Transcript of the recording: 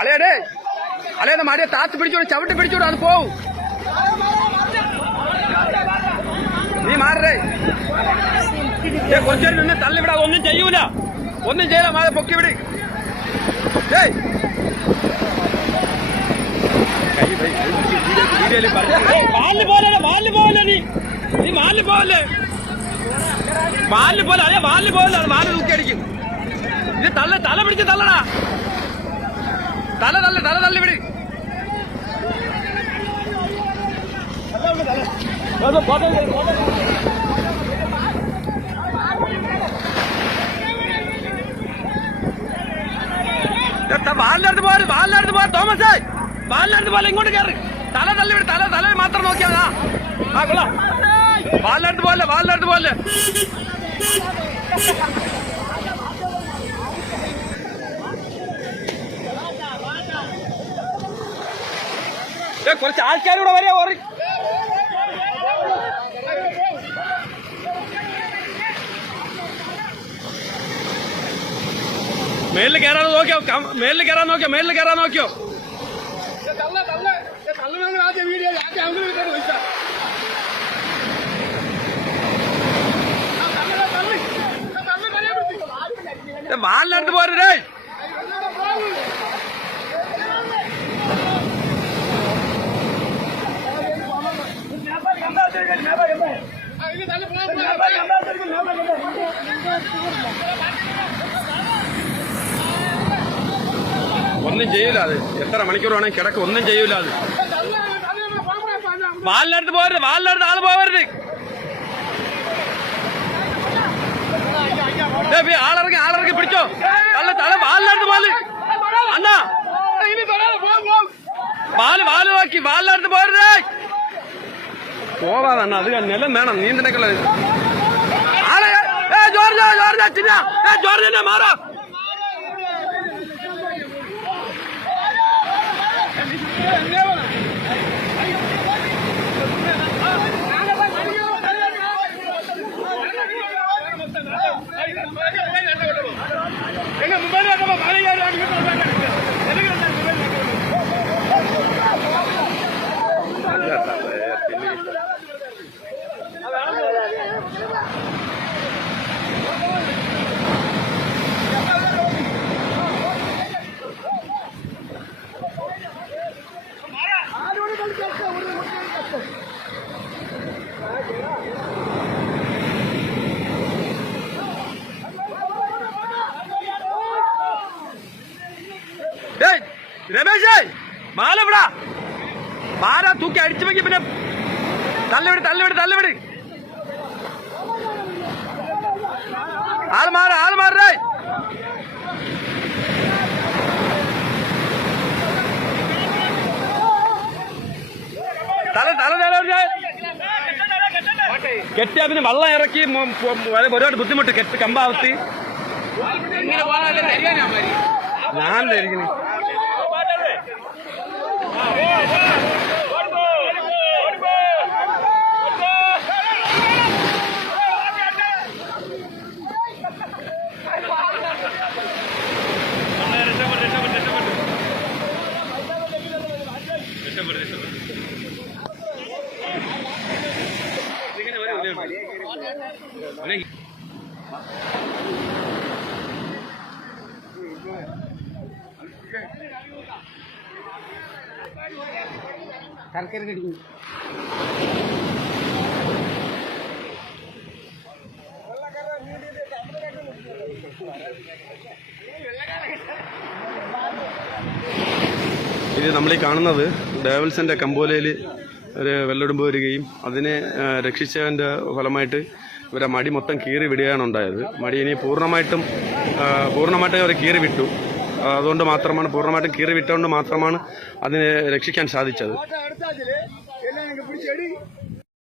അലേടേ അലേന്ന് മടിയെ താത്ത് പിടിച്ചോട് ചവിട്ടി പിടിച്ചോട് അത് പോവും. നീ മാറേ കുറച്ചു നിന്ന് തള്ളിവിടാ. ഒന്നും ചെയ്യൂല, ഒന്നും ചെയ്യില്ല. മാറി പൊക്കി വിടി. മാലിന് പോലെ നീ മാലിന് പോലെ മാലിന് പോലെ അതെ മാലിന് പോലെ അത് മാല് തൂക്കി അടിക്കും. ഇത് തല പിടിച്ച് തള്ളടാ. തല തള്ളി വിട്. വാലിനടുത്ത് പോ തോമസേ. വാലിനടുത്ത് പോലെ ഇങ്ങോട്ട് കയറി. തല തള്ളി വിട്. തല മാത്രം നോക്കിയാ ആ കൊള്ളാം. വാലിനടുത്ത് പോലെ കുറച്ച് ആൾക്കാരൂടെ വരെ ഓറി. മേലിൽ കയറാൻ നോക്കിയോ. വാലിനടുത്ത് പോരേ. ഒന്നും ചെയ്യൂല. അത് എത്ര മണിക്കൂർ വേണമെങ്കിൽ കിടക്കും. ഒന്നും ചെയ്യൂല. അത് വാലിനടുത്ത് പോരുത്. ആള് പോവരുത്. ആളിറങ്ങി പിടിച്ചോ. തല വാലിനടുത്ത് അണ്ണാ വാല് നോക്കി. വാലിനടുത്ത് പോരുത്. പോവാതെ അത് നിലം വേണം നീന്തനൊക്കെയുള്ളത്. ജോർജ് മാറാ. രമേശേ മാലവിടാ. മാല തൂക്കി അടിച്ചു വെക്കി. പിന്നെ തള്ളിവിട്. ആള് മാറേ. കെട്ടിയാ പിന്നെ വെള്ളം ഇറക്കി ഒരുപാട് ബുദ്ധിമുട്ട്. കമ്പാവത്തി ഞാൻ ധരിക്കുന്നു. തർക്കര കടിക്കും. ഇത് നമ്മളീ കാണുന്നത് ഡേവൽസിന്റെ കമ്പോലയിൽ ഒരു വെള്ളെടുമ്പ് വരികയും അതിനെ രക്ഷിച്ചതിൻ്റെ ഫലമായിട്ട് ഇവരെ മടി മൊത്തം കീറി വിടുകയാണ് ഉണ്ടായത്. മടി ഇനി പൂർണ്ണമായിട്ടും അവർ കീറി വിട്ടു. അതുകൊണ്ട് മാത്രമാണ് പൂർണ്ണമായിട്ടും കീറി വിട്ടുകൊണ്ട് മാത്രമാണ് അതിനെ രക്ഷിക്കാൻ സാധിച്ചത്.